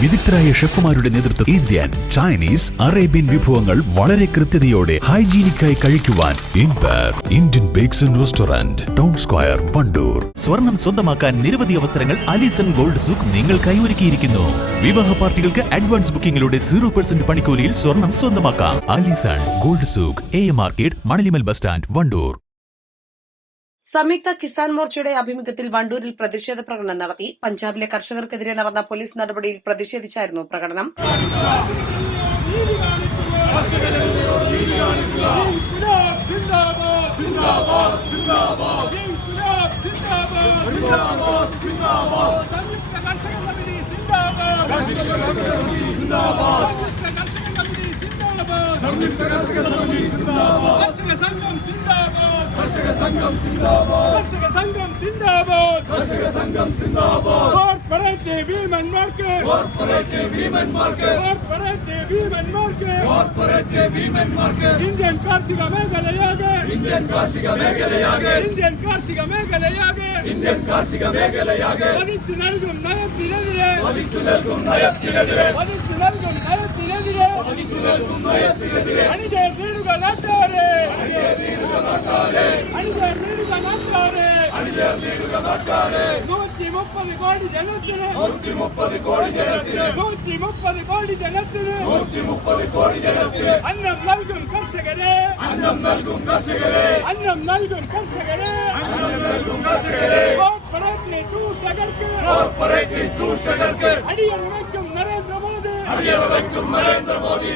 വിദഗ്ധരായ ഷെഫുമാരുടെ നേതൃത്വം Indian, Chinese, Arabian വിഭവങ്ങൾ വളരെ കൃത്യതയോടെ ഹൈജീനിക്കായി കഴിക്കുവാൻ Indian bakes and restaurant, town square, Wandoor. സ്വർണം സ്വന്തമാക്കാൻ നിരവധി അവസരങ്ങൾ അലിസൺ ഗോൾഡ് സൂക്ക് നിങ്ങൾക്കായി ഒരുക്കിയിരിക്കുന്നു. വിവാഹ പാർട്ടികൾക്ക് അഡ്വാൻസ് ബുക്കിംഗിലൂടെ 0% പണിക്കൂലിയിൽ സ്വർണം സ്വന്തമാക്കാം. Alison gold souk, AM market, Manalimal bus stand, Wandoor. Samyukta Kisan മോർച്ചയുടെ ആഭിമുഖ്യത്തിൽ വണ്ടൂരിൽ പ്രതിഷേധ പ്രകടനം നടത്തി. പഞ്ചാബിലെ കർഷകർക്കെതിരെ നടന്ന പോലീസ് നടപടിയിൽ പ്രതിഷേധിച്ചായിരുന്നു പ്രകടനം. ഇന്ത്യൻ കാർഷിക മേഖലയാകെ വധിച്ചു നൽകും നയത്തിനെതിരെ അണിചേർ വീടുക നാട്ടാരെ, അണിചേർ വീടുക നാട്ടാരെ. 130 കോടി ജനത്തിന് 130 കോടി ജനത്തിന് അന്നം നൽകും കർഷകരെ, അന്നം നൽകും കർഷകരെ. കോർപ്പറേറ്റ് ചൂഷകർക്ക് അടിയറവയ്ക്കും നരേന്ദ്രമോദി, അടിയറവയ്ക്കും നരേന്ദ്രമോദി.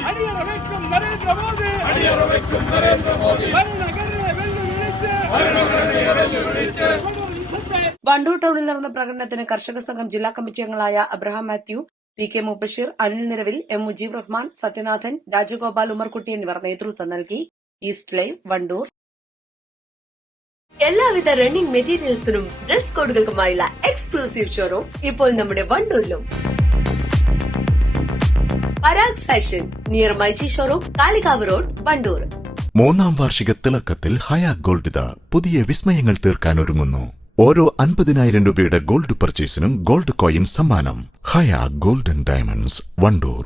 വണ്ടൂർ ടൌണിൽ നടന്ന പ്രകടനത്തിന് കർഷക സംഘം ജില്ലാ കമ്മിറ്റി അംഗങ്ങളായ Abraham Mathew, PK Mubasheer, Anil Niravil, M Mujeeb Rahman, Sathyanathan, Rajagopal, Umarkutty എന്നിവർ നേതൃത്വം നൽകി. East live, Wandoor. എല്ലാവിധ റണ്ണിംഗ് മെറ്റീരിയൽസിനും ഡ്രസ് കോഡുകൾക്കുമായുള്ള എക്സ്ക്ലൂസീവ് ഷോറൂം ഇപ്പോൾ നമ്മുടെ വണ്ടൂരിലും. Parag fashion near myG showroom, Kalikavu road, Wandoor. 3ാം വാർഷിക തിളക്കത്തിൽ ഹയാ ഗോൾഡ് പുതിയ വിസ്മയങ്ങൾ തീർക്കാൻ ഒരുങ്ങുന്നു. ഓരോ 50,000 രൂപയുടെ ഗോൾഡ് പർച്ചേസിനും ഗോൾഡ് കോയിൻ സമ്മാനം. ഹയാ ഗോൾഡൻ ഡയമണ്ട്സ്, വണ്ടൂർ.